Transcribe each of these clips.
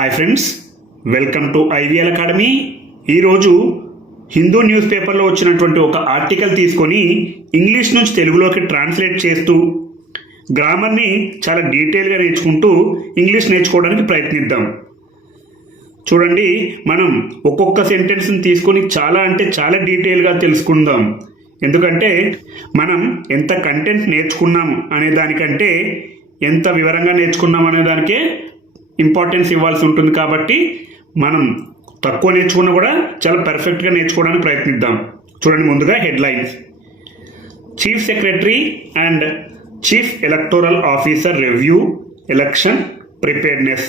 Hi friends welcome to IVL academy ఈరోజు Hindu news పేపర్లో వచ్చినటువంటి ఒక ఆర్టికల్ తీసుకొని ఇంగ్లీష్ నుంచి తెలుగులోకి ట్రాన్స్లేట్ చేస్తూ గ్రామర్ని చాలా డీటెయిల్గా నేర్చుకుంటూ ఇంగ్లీష్ నేర్చుకోవడానికి ప్రయత్నిద్దాం. చూడండి మనం ఒక్కొక్క సెంటెన్స్ని తీసుకొని చాలా అంటే చాలా డీటెయిల్గా తెలుసుకుందాం. ఎందుకంటే మనం ఎంత కంటెంట్ నేర్చుకున్నాం అనే దానికంటే ఎంత వివరంగా నేర్చుకున్నాం అనే దానికే ఇంపార్టెన్స్ ఇవ్వాల్సి ఉంటుంది కాబట్టి మనం తక్కువ నేర్చుకున్నా కూడా చాలా పర్ఫెక్ట్గా నేర్చుకోవడానికి ప్రయత్నిద్దాం. చూడండి ముందుగా headlines chief secretary and chief electoral officer review election preparedness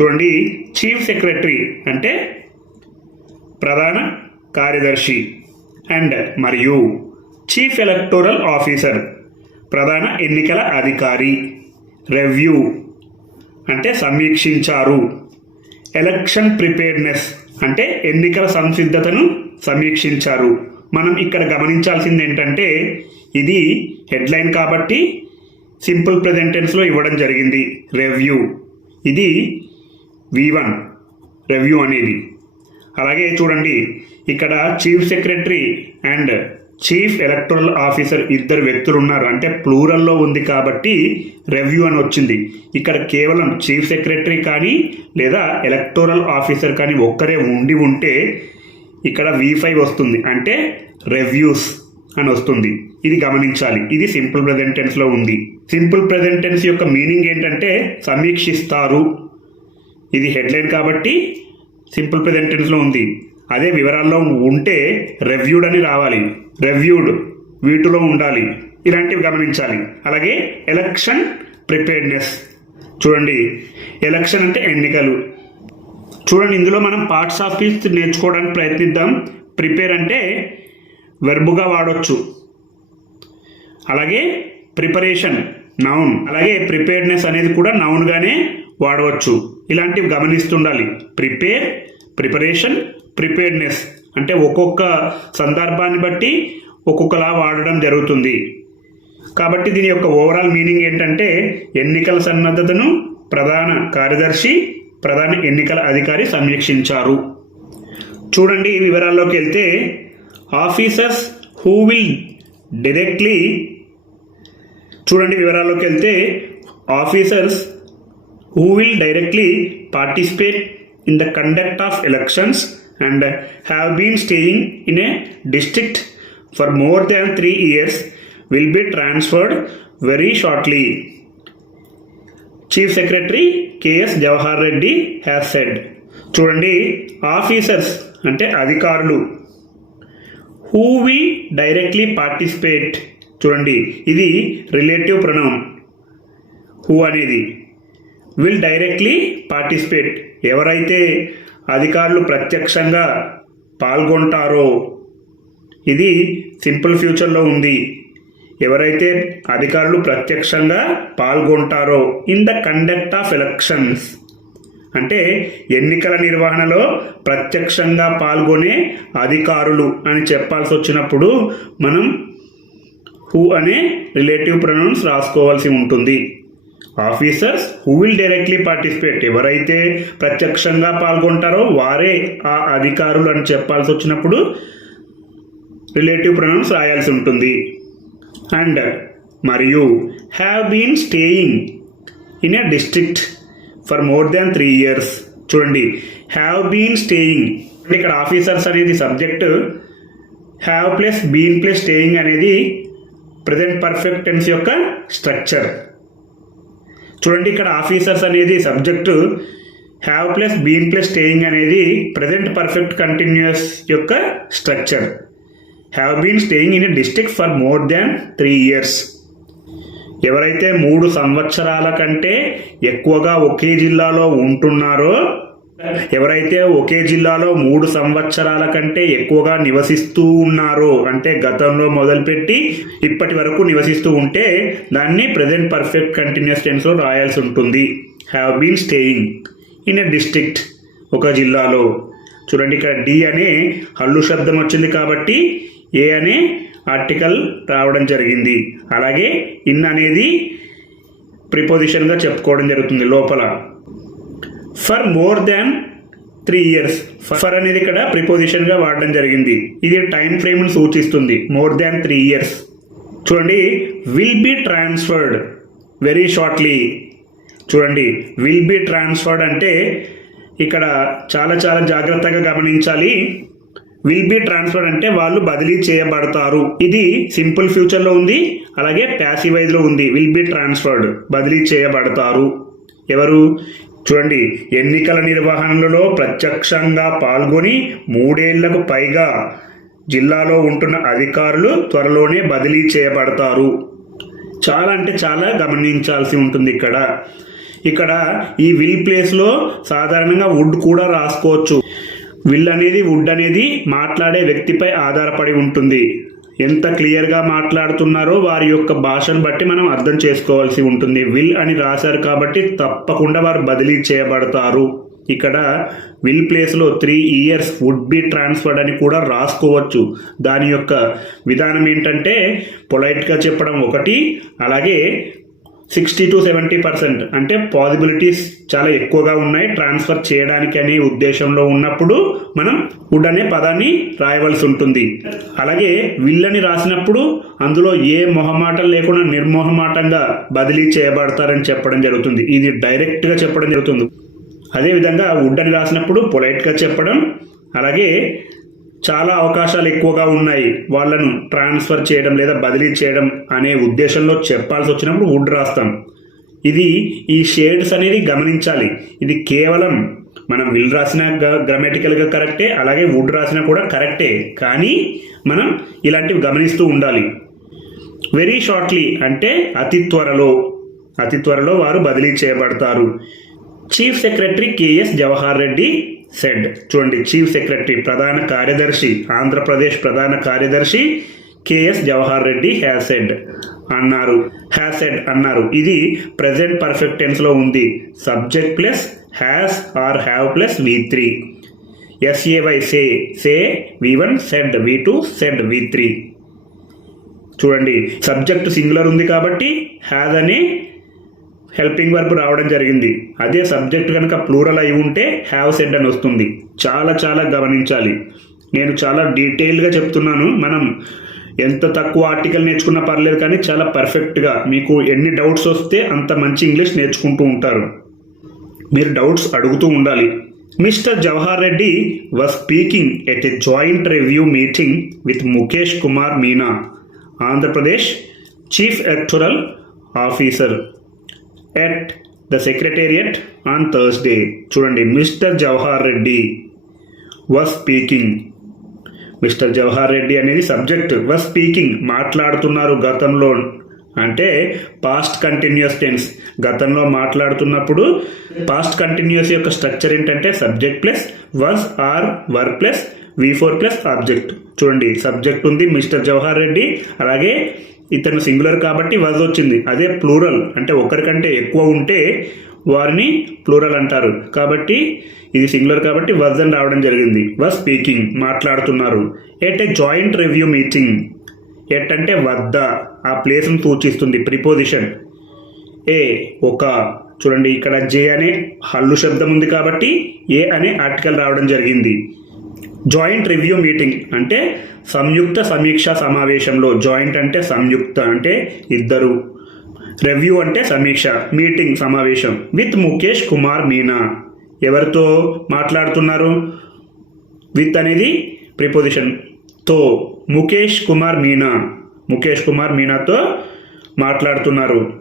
చూడండి చీఫ్ సెక్రటరీ అంటే ప్రధాన కార్యదర్శి అండ్ మరియు చీఫ్ ఎలక్టోరల్ ఆఫీసర్ ప్రధాన ఎన్నికల అధికారి. రెవ్యూ అంటే సమీక్షించారు. ఎలక్షన్ ప్రిపేర్నెస్ అంటే ఎన్నికల సంసిద్ధతను సమీక్షించారు. మనం ఇక్కడ గమనించాల్సింది ఏంటంటే ఇది హెడ్లైన్ కాబట్టి సింపుల్ ప్రెజెంటెన్స్లో ఇవ్వడం జరిగింది. రెవ్యూ ఇది వి వన్ రెవ్యూ అనేది. అలాగే చూడండి ఇక్కడ chief secretary and chief electoral officer ఇద్దరు వ్యక్తులు ఉన్నారు అంటే ప్లూరల్లో ఉంది కాబట్టి రెవ్యూ అని వచ్చింది. ఇక్కడ కేవలం చీఫ్ సెక్రటరీ కానీ లేదా ఎలక్టోరల్ ఆఫీసర్ కానీ ఒక్కరే ఉండి ఉంటే ఇక్కడ వి ఫైవ్ వస్తుంది. అంటే రెవ్యూస్ అని వస్తుంది. ఇది గమనించాలి. ఇది సింపుల్ ప్రెజెంట్ టెన్స్లో ఉంది. సింపుల్ ప్రెజెంట్ టెన్స్ యొక్క మీనింగ్ ఏంటంటే సమీక్షిస్తారు. ఇది హెడ్లైన్ కాబట్టి సింపుల్ ప్రెజెంట్ టెన్స్లో ఉంది. అదే వివరాల్లో ఉంటే రెవ్యూడ్ అని రావాలి. రెవ్యూడ్ వీటిలో ఉండాలి. ఇలాంటివి గమనించాలి. అలాగే ఎలక్షన్ ప్రిపేర్డ్నెస్ చూడండి ఎలక్షన్ అంటే ఎన్నికలు. చూడండి ఇందులో మనం పార్ట్స్ ఆఫ్ స్పీచ్ నేర్చుకోవడానికి ప్రయత్నిద్దాం. ప్రిపేర్ అంటే వెర్బుగా వాడొచ్చు. అలాగే ప్రిపరేషన్ నౌన్ అలాగే ప్రిపేర్డ్నెస్ అనేది కూడా నౌన్గానే వాడవచ్చు. ఇలాంటివి గమనిస్తుండాలి. ప్రిపేర్ ప్రిపరేషన్ ప్రిపేర్నెస్ అంటే ఒక్కొక్క సందర్భాన్ని బట్టి ఒక్కొక్కలా వాడడం జరుగుతుంది. కాబట్టి దీని యొక్క ఓవరాల్ మీనింగ్ ఏంటంటే ఎన్నికల సన్నద్ధతను ప్రధాన కార్యదర్శి ప్రధాన ఎన్నికల అధికారి సమీక్షించారు. చూడండి వివరాల్లోకి వెళ్తే ఆఫీసర్స్ హూ విల్ డైరెక్ట్లీ చూడండి వివరాల్లోకి వెళ్తే officers who will directly participate in the conduct of elections and have been staying in a district for more than three years will be transferred very shortly. Chief secretary KS Jawahar Reddy has said చూడండి officers అంటే అధికారులు who will directly participate చూడండి ఇది relative ప్రణవం who అనేది will directly participate ఎవరైతే అధికారులు ప్రత్యక్షంగా పాల్గొంటారో? ఇది సింపుల్ ఫ్యూచర్లో ఉంది. ఎవరైతే అధికారులు ప్రత్యక్షంగా పాల్గొంటారో? In the conduct of elections. అంటే ఎన్నికల నిర్వహణలో ప్రత్యక్షంగా పాల్గొనే అధికారులు అని చెప్పాల్సి వచ్చినప్పుడు మనం హూ అనే రిలేటివ్ ప్రొనౌన్స్ రాసుకోవాల్సి ఉంటుంది. Officers who will directly participate ఎవరైతే ప్రత్యక్షంగా పాల్గొంటారో వారే ఆ అధికారులు అని చెప్పాల్సి వచ్చినప్పుడు రిలేటివ్ ప్రొనౌన్స్ రాయాల్సి ఉంటుంది. అండ్ మరియు have been staying in a district for more than three years చూడండి. హ్యావ్ బీన్ స్టేయింగ్ ఇక్కడ ఆఫీసర్స్ అనేది subject have plus been plus staying అనేది ప్రజెంట్ పర్ఫెక్ట్ టెన్స్ యొక్క స్ట్రక్చర్ చూడండి ఇక్కడ ఆఫీసర్స్ అనేది subject have plus been plus staying అనేది present perfect continuous యొక్క structure have been staying in a district for more than three years ఎవరైతే మూడు సంవత్సరాల కంటే ఎక్కువగా ఒకే జిల్లాలో ఉంటున్నారో ఎవరైతే ఒకే జిల్లాలో మూడు సంవత్సరాల కంటే ఎక్కువగా నివసిస్తూ ఉన్నారో అంటే గతంలో మొదలుపెట్టి ఇప్పటి వరకు నివసిస్తూ ఉంటే దాన్ని ప్రజెంట్ పర్ఫెక్ట్ కంటిన్యూస్ టెన్స్లో రాయాల్సి ఉంటుంది. Have been staying in a district ఒక జిల్లాలో. చూడండి ఇక్కడ డి అనే హల్లు శబ్దం వచ్చింది కాబట్టి ఏ అనే ఆర్టికల్ రావడం జరిగింది. అలాగే ఇన్ అనేది ప్రిపోజిషన్గా చెప్పుకోవడం జరుగుతుంది లోపల. For more than three years. For అనేది ఇక్కడ ప్రిపోజిషన్గా వాడడం జరిగింది. ఇది టైం ఫ్రేమ్ సూచిస్తుంది. More than three years. చూడండి will be transferred very shortly. చూడండి విల్ బి ట్రాన్స్ఫర్డ్ అంటే ఇక్కడ చాలా చాలా జాగ్రత్తగా గమనించాలి. విల్ బి ట్రాన్స్ఫర్ అంటే వాళ్ళు బదిలీ చేయబడతారు. ఇది సింపుల్ ఫ్యూచర్లో ఉంది అలాగే ప్యాసివైజ్లో ఉంది. విల్ బి ట్రాన్స్ఫర్డ్ బదిలీ చేయబడతారు. ఎవరు? చూడండి ఎన్నికల నిర్వహణలో ప్రత్యక్షంగా పాల్గొని మూడేళ్ళకు పైగా జిల్లాలో ఉంటున్న అధికారులు త్వరలోనే బదిలీ చేయబడతారు. చాలా అంటే చాలా గమనించాల్సి ఉంటుంది ఇక్కడ. ఇక్కడ ఈ విల్ ప్లేస్లో సాధారణంగా వుడ్ కూడా రాసుకోవచ్చు. విల్ అనేది వుడ్ అనేది మాట్లాడే వ్యక్తిపై ఆధారపడి ఉంటుంది. ఎంత క్లియర్గా మాట్లాడుతున్నారో వారి యొక్క భాషను బట్టి మనం అర్థం చేసుకోవాల్సి ఉంటుంది. విల్ అని రాశారు కాబట్టి తప్పకుండా వారు బదిలీ చేయబడతారు. ఇక్కడ విల్ ప్లేస్లో three years would be transferred అని కూడా రాసుకోవచ్చు. దాని యొక్క విధానం ఏంటంటే పొలైట్గా చెప్పడం ఒకటి అలాగే సిక్స్టీ టు సెవెంటీ పర్సెంట్. అంటే పాసిబిలిటీస్ చాలా ఎక్కువగా ఉన్నాయి. ట్రాన్స్ఫర్ చేయడానికి అనే ఉద్దేశంలో ఉన్నప్పుడు మనం వుడ్ అనే పదాన్ని రాయవలసి ఉంటుంది. అలాగే విల్లని రాసినప్పుడు అందులో ఏ మొహమాటం లేకుండా నిర్మోహమాటంగా బదిలీ చేయబడతారని చెప్పడం జరుగుతుంది. ఇది డైరెక్ట్గా చెప్పడం జరుగుతుంది. అదేవిధంగా వుడ్ అని రాసినప్పుడు పొలైట్గా చెప్పడం అలాగే చాలా అవకాశాలు ఎక్కువగా ఉన్నాయి. వాళ్ళను ట్రాన్స్ఫర్ చేయడం లేదా బదిలీ చేయడం అనే ఉద్దేశంలో చెప్పాల్సి వచ్చినప్పుడు వుడ్ రాస్తాం. ఇది ఈ షేడ్స్ అనేది గమనించాలి. ఇది కేవలం మనం విల్ రాసిన గ్రామటికల్గా కరెక్టే అలాగే వుడ్ రాసినా కూడా కరెక్టే. కానీ మనం ఇలాంటివి గమనిస్తూ ఉండాలి. వెరీ షార్ట్లీ అంటే అతి త్వరలో అతి త్వరలో వారు బదిలీ చేయబడతారు. Chief secretary KS Jawahar Reddy said చూడండి చీఫ్ సెక్రటరీ ప్రధాన కార్యదర్శి ఆంధ్రప్రదేశ్ ప్రధాన కార్యదర్శి కేఎస్ జవహర్ రెడ్డి హ్యాసెడ్ అన్నారు. హ్యాసెడ్ అన్నారు. ఇది ప్రజెంట్ పర్ఫెక్ట్ టెన్స్లో ఉంది. Subject plus has or have plus V three S A Y say say V one said V two said V three చూడండి సబ్జెక్ట్ సింగులర్ ఉంది కాబట్టి హ్యాజ్ అనే హెల్పింగ్ వర్బ్ రావడం జరిగింది. అదే సబ్జెక్ట్ కనుక ప్లూరల్ అయి ఉంటే హ్యావ్ సెడ్ అని వస్తుంది. చాలా చాలా గమనించాలి. నేను చాలా డీటెయిల్గా చెప్తున్నాను. మనం ఎంత తక్కువ ఆర్టికల్ నేర్చుకున్నా పర్లేదు కానీ చాలా పర్ఫెక్ట్గా మీకు ఎన్ని డౌట్స్ వస్తే అంత మంచి ఇంగ్లీష్ నేర్చుకుంటూ ఉంటారు. మీరు డౌట్స్ అడుగుతూ ఉండాలి. Mister Jawahar Reddy was speaking at a joint review meeting with Mukesh Kumar Meena Andhra Pradesh chief electoral officer at the secretariat on Thursday చూడండి mister Jawahar Reddy was speaking mister Jawahar Reddy అనేది subject వర్ speaking మాట్లాడుతున్నారు గతంలో. అంటే past continuous tense గతంలో మాట్లాడుతున్నప్పుడు past continuous యొక్క structure ఏంటంటే subject plus was or were plus V four plus object చూడండి సబ్జెక్ట్ ఉంది మిస్టర్ జవహర్ రెడ్డి అలాగే ఇతను సింగులర్ కాబట్టి వజ్ వచ్చింది. అదే ప్లూరల్ అంటే ఒకరికంటే ఎక్కువ ఉంటే వారిని ప్లూరల్ అంటారు. కాబట్టి ఇది సింగులర్ కాబట్టి వజ్ అని రావడం జరిగింది. వజ్ స్పీకింగ్ మాట్లాడుతున్నారు. At a joint review meeting at అంటే వద్ద ఆ ప్లేస్ను సూచిస్తుంది ప్రిపోజిషన్ ఏ ఒక చూడండి ఇక్కడ జే అనే హల్లు శబ్దం ఉంది కాబట్టి ఏ అనే ఆర్టికల్ రావడం జరిగింది. జాయింట్ రివ్యూ మీటింగ్ అంటే సంయుక్త సమీక్ష సమావేశంలో జాయింట్ అంటే సంయుక్త అంటే ఇద్దరు. రివ్యూ అంటే సమీక్ష మీటింగ్ సమావేశం. విత్ ముఖేష్ కుమార్ మీనా. ఎవరితో మాట్లాడుతున్నారు? విత్ అనేది ప్రిపోజిషన్. తో ముఖేష్ కుమార్ మీనా. ముఖేష్ కుమార్ మీనాతో మాట్లాడుతున్నారు.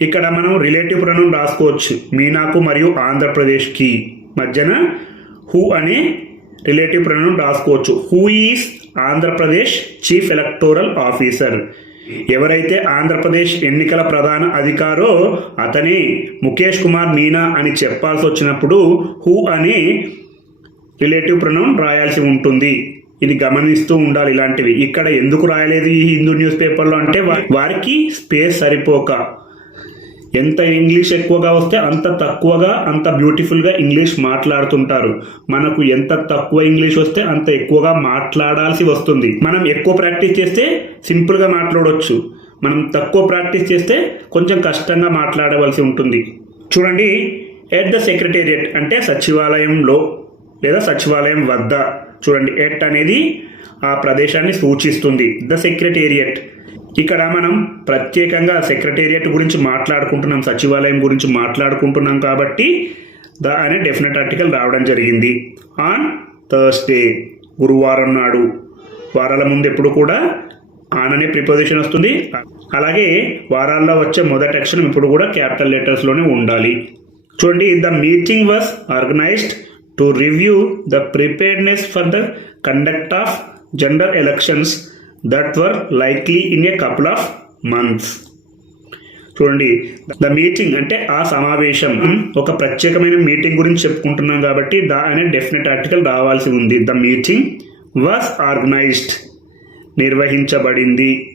ఇక్కడ మనం రిలేటివ్ ప్రణం రాసుకోవచ్చు. మీనాకు మరియు ఆంధ్రప్రదేశ్కి. మధ్యన హూ అనే రిలేటివ్ ప్రణం రాసుకోవచ్చు. Who is Andhra Pradesh chief electoral officer. ఎవరైతే ఆంధ్రప్రదేశ్ ఎన్నికల ప్రధాన అధికారో అతనే ముఖేష్ కుమార్ మీనా అని చెప్పాల్సి వచ్చినప్పుడు హూ అనే రిలేటివ్ ప్రణం రాయాల్సి ఉంటుంది. ఇది గమనిస్తూ ఉండాలి ఇలాంటివి. ఇక్కడ ఎందుకు రాయలేదు ఈ హిందూ న్యూస్ పేపర్లో అంటే వారికి స్పేస్ సరిపోక. ఎంత ఇంగ్లీష్ ఎక్కువగా వస్తే అంత తక్కువగా అంత బ్యూటిఫుల్గా ఇంగ్లీష్ మాట్లాడుతుంటారు. మనకు ఎంత తక్కువ ఇంగ్లీష్ వస్తే అంత ఎక్కువగా మాట్లాడాల్సి వస్తుంది. మనం ఎక్కువ ప్రాక్టీస్ చేస్తే సింపుల్గా మాట్లాడవచ్చు మనం తక్కువ ప్రాక్టీస్ చేస్తే కొంచెం కష్టంగా మాట్లాడవలసి ఉంటుంది. చూడండి ఎట్ ద సెక్రటేరియట్ అంటే సచివాలయంలో లేదా సచివాలయం వద్ద. చూడండి ఎట్ అనేది ఆ ప్రదేశాన్ని సూచిస్తుంది. The secretariat. ఇక్కడ మనం ప్రత్యేకంగా సెక్రటేరియట్ గురించి మాట్లాడుకుంటున్నాం సచివాలయం గురించి మాట్లాడుకుంటున్నాం కాబట్టి ద అనే డెఫినెట్ ఆర్టికల్ రావడం జరిగింది. ఆన్ థర్స్డే గురువారం నాడు. వారాల ముందు ఎప్పుడు కూడా ఆన్ అనే ప్రిపోజిషన్ వస్తుంది. అలాగే వారాల్లో వచ్చే మొదటి అక్షరం ఇప్పుడు కూడా క్యాపిటల్ లెటర్స్లోనే ఉండాలి. చూడండి the meeting was organised to review the preparedness for the conduct of general elections. That were likely in a couple of months చూడండి ద మీటింగ్ అంటే ఆ సమావేశం ఒక ప్రత్యేకమైన మీటింగ్ గురించి చెప్పుకుంటున్నాం కాబట్టి ద అనే డెఫినెట్ ఆర్టికల్ రావాల్సి ఉంది. ద మీటింగ్ వాస్ ఆర్గనైజ్డ్ నిర్వహించబడింది.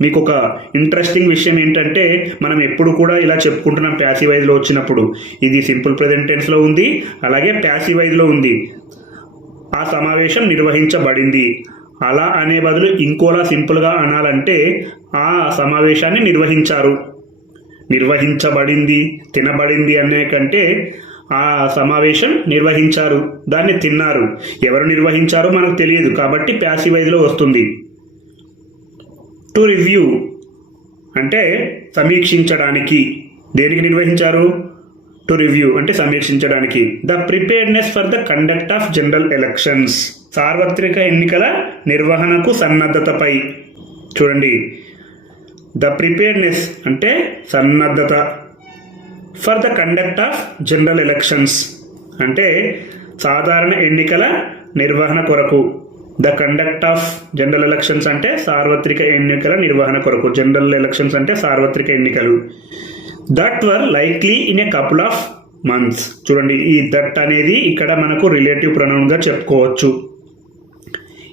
మీకు ఒక ఇంట్రెస్టింగ్ విషయం ఏంటంటే మనం ఎప్పుడు కూడా ఇలా చెప్పుకుంటున్నాం ప్యాసివైజ్లో వచ్చినప్పుడు. ఇది సింపుల్ ప్రజెంట్ టెన్స్లో ఉంది అలాగే ప్యాసివైజ్లో ఉంది. ఆ సమావేశం నిర్వహించబడింది. అలా అనే బదులు ఇంకోలా సింపుల్గా అనాలంటే ఆ సమావేశాన్ని నిర్వహించారు. నిర్వహించబడింది తినబడింది అనే కంటే ఆ సమావేశం నిర్వహించారు. దాన్ని తిన్నారు. ఎవరు నిర్వహించారో మనకు తెలియదు కాబట్టి ప్యాసివైజ్లో వస్తుంది. టు రివ్యూ అంటే సమీక్షించడానికి. దేనికి నిర్వహించారు? టు రివ్యూ అంటే సమీక్షించడానికి. The preparedness for the conduct of general elections. సార్వత్రిక ఎన్నికల నిర్వహణకు సన్నద్ధతపై. చూడండి. ద ప్రిపేర్నెస్ అంటే సన్నద్ధత. For the conduct of general elections అంటే సాధారణ ఎన్నికల నిర్వహణ కొరకు. The conduct of general elections అంటే సార్వత్రిక ఎన్నికల నిర్వహణ కొరకు. జనరల్ ఎలక్షన్స్ అంటే సార్వత్రిక ఎన్నికలు. That were likely in a couple of months. చూడండి ఈ దట్ అనేది ఇక్కడ మనకు రిలేటివ్ ప్రొనౌన్గా చెప్పుకోవచ్చు.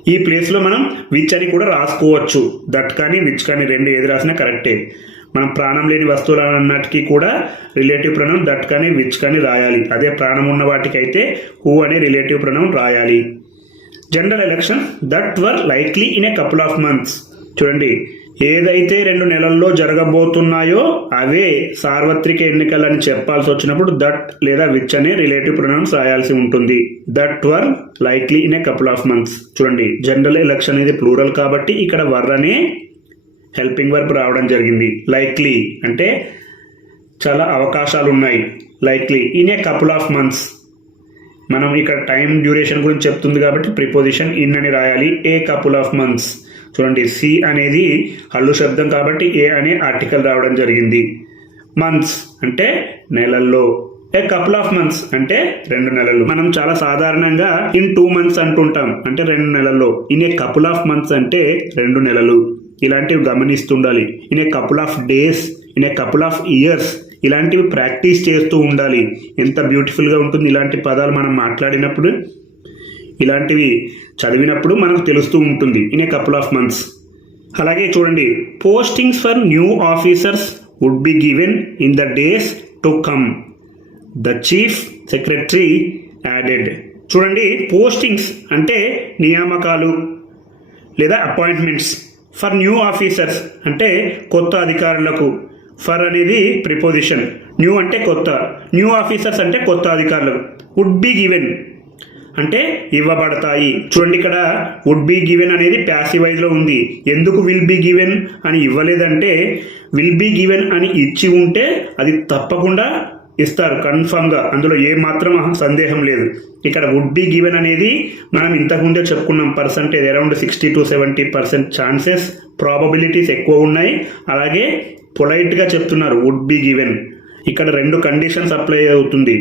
ఈ ప్లేస్లో మనం విచ్ అని కూడా రాసుకోవచ్చు. దట్ కానీ విచ్ కానీ రెండు ఏది రాసినా కరెక్టే మనం ప్రాణం లేని వస్తువులు అన్నటికి కూడా రిలేటివ్ ప్రణం దట్ కానీ విచ్ కానీ రాయాలి. అదే ప్రాణం ఉన్న వాటికి అయితే హూ అనే రిలేటివ్ ప్రణం రాయాలి. General election that were likely in a couple of months చూడండి. ఏదైతే రెండు నెలల్లో జరగబోతున్నాయో అవే సార్వత్రిక ఎన్నికలని చెప్పాల్సి వచ్చినప్పుడు దట్ లేదా విచ్ అనే రిలేటివ్ ప్రొనౌన్స్ రాయాల్సి ఉంటుంది. That were likely in a couple of months. చూడండి జనరల్ ఎలక్షన్ అనేది ప్లూరల్ కాబట్టి ఇక్కడ వర్ అనే హెల్పింగ్ వర్బ్ రావడం జరిగింది. లైక్లీ అంటే చాలా అవకాశాలు ఉన్నాయి likely in a couple of months. మనం ఇక్కడ టైం డ్యూరేషన్ గురించి చెప్తుంది కాబట్టి ప్రిపోజిషన్ ఇన్ అని రాయాలి. A couple of months. చూడండి సి అనేది హల్లు శబ్దం కాబట్టి ఏ అనే ఆర్టికల్ రావడం జరిగింది. మంత్స్ అంటే నెలల్లో. ఏ కపుల్ ఆఫ్ మంత్స్ అంటే రెండు నెలలు మనం చాలా సాధారణంగా ఇన్ టూ మంత్స్ అంటుంటాం అంటే రెండు నెలల్లో. In a couple of months అంటే రెండు నెలలు. ఇలాంటివి గమనిస్తుండాలి. In a couple of days in a couple of years ఇలాంటివి ప్రాక్టీస్ చేస్తూ ఉండాలి. ఎంత బ్యూటిఫుల్గా ఉంటుంది ఇలాంటి పదాలు మనం మాట్లాడినప్పుడు. ఇలాంటివి చదివినప్పుడు మనకు తెలుస్తూ ఉంటుంది in a couple of months అలాగే చూడండి postings for new officers would be given in the days to come the chief secretary added చూడండి పోస్టింగ్స్ అంటే నియామకాలు లేదా అపాయింట్మెంట్స్ ఫర్ న్యూ ఆఫీసర్స్ అంటే కొత్త అధికారులకు. ఫర్ అనేది ప్రిపోజిషన్ న్యూ అంటే కొత్త. న్యూ ఆఫీసర్స్ అంటే కొత్త అధికారులు వుడ్ బి గివెన్ అంటే ఇవ్వబడతాయి. చూడండి ఇక్కడ వుడ్ బి గివెన్ అనేది ప్యాసివైజ్లో ఉంది. ఎందుకు విల్ బి గివెన్ అని ఇవ్వలేదంటే విల్ బి గివెన్ అని ఇచ్చి ఉంటే అది తప్పకుండా ఇస్తారు కన్ఫామ్గా అందులో ఏ మాత్రం సందేహం లేదు. ఇక్కడ వుడ్ బి గివెన్ అనేది మనం ఇంతకుముందే చెప్పుకున్నాం percentage around sixty to seventy percent chances probabilities ఎక్కువ ఉన్నాయి. అలాగే పొలైట్గా చెప్తున్నారు వుడ్ బి గివెన్ ఇక్కడ రెండు కండిషన్స్ అప్లై అవుతుంది.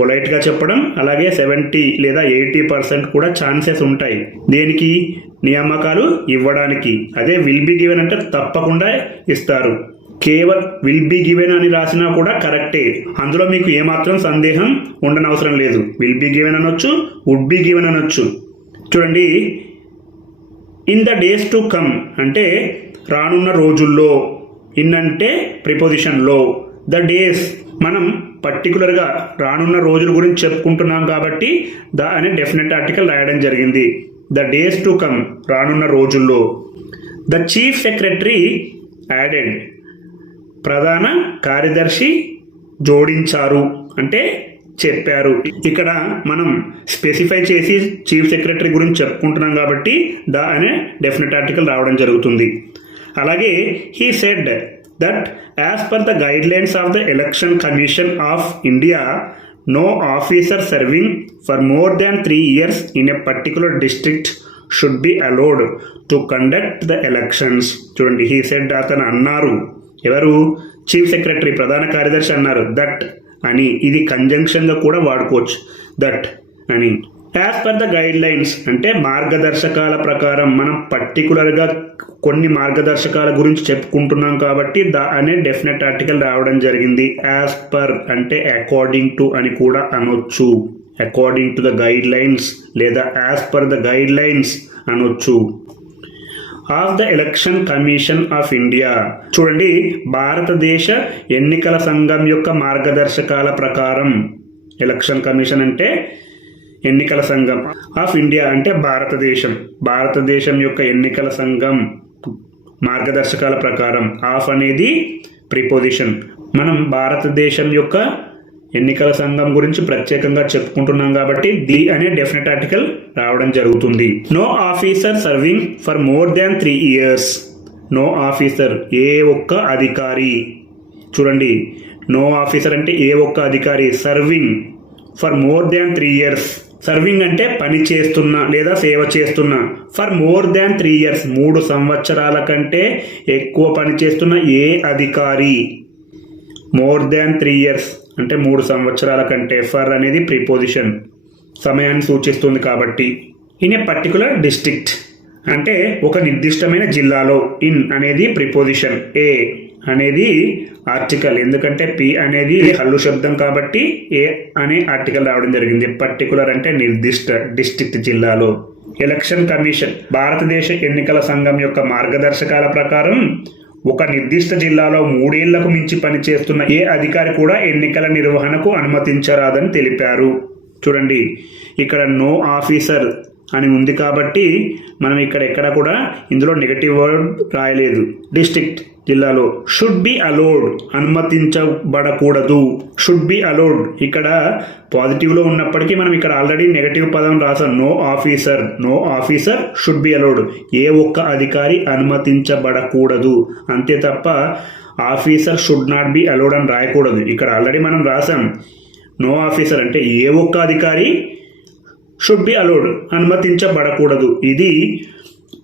పొలైట్గా చెప్పడం అలాగే సెవెంటీ లేదా ఎయిటీ పర్సెంట్ కూడా ఛాన్సెస్ ఉంటాయి దేనికి? నియామకాలు ఇవ్వడానికి. అదే విల్ బి గివెన్ అంటే తప్పకుండా ఇస్తారు. కేవల్ విల్ బి గివెన్ అని రాసినా కూడా కరెక్టే. అందులో మీకు ఏమాత్రం సందేహం ఉండనవసరం లేదు. విల్ బి గివెన్ అనొచ్చు వుడ్ బి గివెన్ అనొచ్చు. చూడండి in the days to come అంటే రానున్న రోజుల్లో ఇన్ అంటే ప్రిపోజిషన్లో ద డేస్ మనం పర్టికులర్గా రానున్న రోజుల గురించి చెప్పుకుంటున్నాం కాబట్టి ద అనే డెఫినెట్ ఆర్టికల్ రాయడం జరిగింది. ద డేస్ టు కమ్ రానున్న రోజుల్లో. ద చీఫ్ సెక్రటరీ యాడెడ్ ప్రధాన కార్యదర్శి జోడించారు అంటే చెప్పారు. ఇక్కడ మనం స్పెసిఫై చేసి చీఫ్ సెక్రటరీ గురించి చెప్పుకుంటున్నాం కాబట్టి ద అనే డెఫినెట్ ఆర్టికల్ రావడం జరుగుతుంది. అలాగే he said that as per the guidelines of of the election of of India no officer serving for more three three years in particular particular district should be allowed to conduct the elections చూడండి he said అతను అన్నారు. ఎవరు? Chief secretary ప్రధాన కార్యదర్శి అన్నారు. That అని. ఇది కంజంక్షన్గా కూడా వాడుకోవచ్చు. దట్ అని. As per the guide lines అంటే మార్గదర్శకాల ప్రకారం మనం పర్టికులర్గా కొన్ని మార్గదర్శకాల గురించి చెప్పుకుంటున్నాం కాబట్టి ద అనే డెఫినెట్ ఆర్టికల్ రావడం జరిగింది. యాజ్ పర్ అంటే అకార్డింగ్ టు అని కూడా అనొచ్చు. According to the guide lines లేదా as per the guide lines అనొచ్చు. Of the election commission of India చూడండి భారతదేశ ఎన్నికల సంఘం యొక్క మార్గదర్శకాల ప్రకారం ఎలక్షన్ కమిషన్ అంటే ఎన్నికల సంఘం ఆఫ్ ఇండియా అంటే భారతదేశం. భారతదేశం యొక్క ఎన్నికల సంఘం మార్గదర్శకాల ప్రకారం ఆఫ్ అనేది ప్రిపోజిషన్. మనం భారతదేశం యొక్క ఎన్నికల సంఘం గురించి ప్రత్యేకంగా చెప్పుకుంటున్నాం కాబట్టి ది అనే డెఫినెట్ ఆర్టికల్ రావడం జరుగుతుంది. No officer serving for more than three years. No officer ఏ ఒక్క అధికారి. చూడండి నో ఆఫీసర్ అంటే ఏ ఒక్క అధికారి serving for more than three years. Serving అంటే పని చేస్తున్న లేదా సేవ చేస్తున్న. For more than three years మూడు సంవత్సరాల కంటే ఎక్కువ పని చేస్తున్న ఏ అధికారి? మోర్ దాన్ త్రీ ఇయర్స్ అంటే మూడు సంవత్సరాల కంటే. ఫర్ అనేది ప్రిపోజిషన్ సమయాన్ని సూచిస్తుంది కాబట్టి. ఇన్ ఏ పర్టికులర్ డిస్ట్రిక్ట్ అంటే ఒక నిర్దిష్టమైన జిల్లాలో ఇన్ అనేది ప్రిపోజిషన్ ఏ అనేది ఆర్టికల్ ఎందుకంటే పి అనేది హల్లు శబ్దం కాబట్టి ఏ అనే ఆర్టికల్ రావడం జరిగింది. పర్టికులర్ అంటే నిర్దిష్ట డిస్ట్రిక్ట్ జిల్లాలో. ఎలక్షన్ కమిషన్ భారతదేశ ఎన్నికల సంఘం యొక్క మార్గదర్శకాల ప్రకారం ఒక నిర్దిష్ట జిల్లాలో మూడేళ్ళకు మించి పనిచేస్తున్న ఏ అధికారి కూడా ఎన్నికల నిర్వహణకు అనుమతించరాదని తెలిపారు. చూడండి. ఇక్కడ నో ఆఫీసర్ అని ఉంది కాబట్టి మనం ఇక్కడ ఎక్కడ కూడా ఇందులో నెగటివ్ వర్డ్ రాయలేదు. డిస్ట్రిక్ట్ జిల్లాలో షుడ్ బి అలోడ్ అనుమతించబడకూడదు. షుడ్ బి అలోడ్ ఇక్కడ పాజిటివ్లో ఉన్నప్పటికీ మనం ఇక్కడ ఆల్రెడీ నెగటివ్ పదం రాసాం. No officer no officer should be allowed ఏ ఒక్క అధికారి అనుమతించబడకూడదు. అంతే తప్ప officer should not be allowed అని రాయకూడదు. ఇక్కడ ఆల్రెడీ మనం రాసాం. నో ఆఫీసర్ అంటే ఏ ఒక్క అధికారి షుడ్ బి అలోడ్ అనుమతించబడకూడదు. ఇది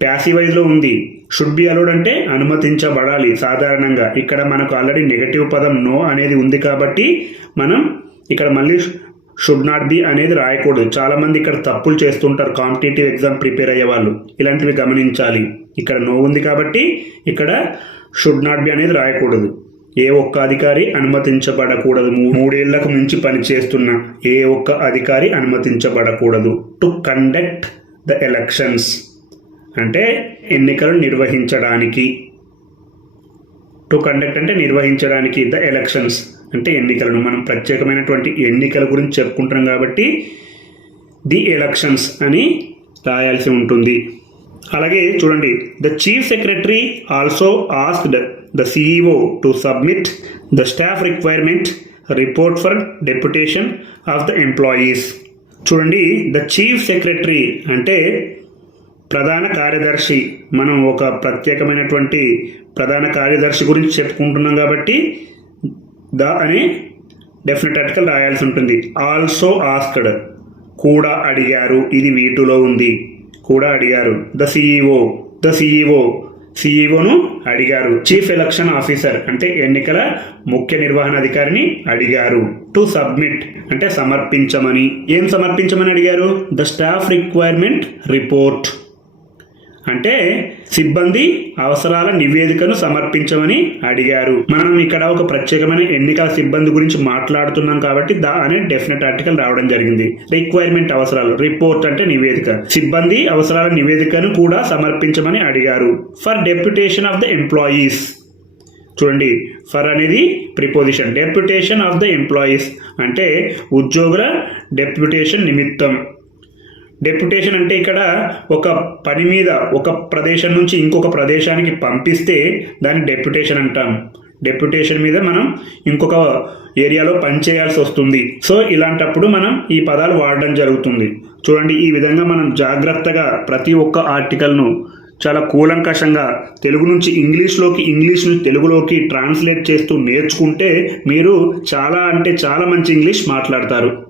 ప్యాసివైజ్లో ఉంది. షుడ్ బి అలౌడ్ అంటే అనుమతించబడాలి. సాధారణంగా ఇక్కడ మనకు ఆల్రెడీ నెగటివ్ పదం నో అనేది ఉంది కాబట్టి మనం ఇక్కడ మళ్ళీ షుడ్ నాట్ బి అనేది రాయకూడదు. చాలామంది ఇక్కడ తప్పులు చేస్తుంటారు. కాంపిటేటివ్ ఎగ్జామ్ ప్రిపేర్ అయ్యే వాళ్ళు. ఇలాంటివి గమనించాలి. ఇక్కడ నో ఉంది కాబట్టి ఇక్కడ షుడ్ నాట్ బి అనేది రాయకూడదు. ఏ ఒక్క అధికారి అనుమతించబడకూడదు. మూడేళ్ళకు మించి పనిచేస్తున్న ఏ ఒక్క అధికారి అనుమతించబడకూడదు. టు కండక్ట్ ద ఎలక్షన్స్ అంటే ఎన్నికలు నిర్వహించడానికి. టు కండక్ట్ అంటే నిర్వహించడానికి ద ఎలక్షన్స్ అంటే ఎన్నికలను మనం ప్రత్యేకమైనటువంటి ఎన్నికల గురించి చెప్పుకుంటున్నాం కాబట్టి ది ఎలక్షన్స్ అని రాయాల్సి ఉంటుంది. అలాగే చూడండి the chief secretary also asked the CEO to submit the staff requirement report for deputation of the employees చూడండి ద చీఫ్ సెక్రటరీ అంటే ప్రధాన కార్యదర్శి మనం ఒక ప్రత్యేకమైనటువంటి ప్రధాన కార్యదర్శి గురించి చెప్పుకుంటున్నాం కాబట్టి ద అనే డెఫినెట్ ఆర్టికల్ రాయాల్సి ఉంటుంది. ఆల్సో ఆస్క్డ్ కూడా అడిగారు. ఇది వీటిలో ఉంది. కూడా అడిగారు. ద సిఇఓ ద సిఇఓ సిఇఓను అడిగారు. చీఫ్ ఎలక్షన్ ఆఫీసర్ అంటే ఎన్నికల ముఖ్య నిర్వహణ అధికారిని అడిగారు. టు సబ్మిట్ అంటే సమర్పించమని. ఏం సమర్పించమని అడిగారు? ద స్టాఫ్ రిక్వైర్మెంట్ రిపోర్ట్ అంటే సిబ్బంది అవసరాల నివేదికను సమర్పించమని అడిగారు. మనం ఇక్కడ ఒక ప్రత్యేకమైన ఎన్నికల సిబ్బంది గురించి మాట్లాడుతున్నాం కాబట్టి దా అనే డెఫినెట్ ఆర్టికల్ రావడం జరిగింది. రిక్వైర్మెంట్ అవసరాలు రిపోర్ట్ అంటే నివేదిక. సిబ్బంది అవసరాల నివేదికను కూడా సమర్పించమని అడిగారు. For deputation of the employees. చూడండి ఫర్ అనేది preposition deputation of the employees అంటే ఉద్యోగుల డెప్యుటేషన్ నిమిత్తం. డెప్యుటేషన్ అంటే ఇక్కడ ఒక పని మీద ఒక ప్రదేశం నుంచి ఇంకొక ప్రదేశానికి పంపిస్తే దాన్ని డెప్యుటేషన్ అంటాం. డెప్యుటేషన్ మీద మనం ఇంకొక ఏరియాలో పనిచేయాల్సి వస్తుంది. సో ఇలాంటప్పుడు మనం ఈ పదాలు వాడడం జరుగుతుంది. చూడండి ఈ విధంగా మనం జాగ్రత్తగా ప్రతి ఒక్క ఆర్టికల్ను చాలా కూలంకషంగా తెలుగు నుంచి ఇంగ్లీష్లోకి ఇంగ్లీష్ నుంచి తెలుగులోకి ట్రాన్స్లేట్ చేస్తూ నేర్చుకుంటే మీరు చాలా అంటే చాలా మంచి ఇంగ్లీష్ మాట్లాడతారు.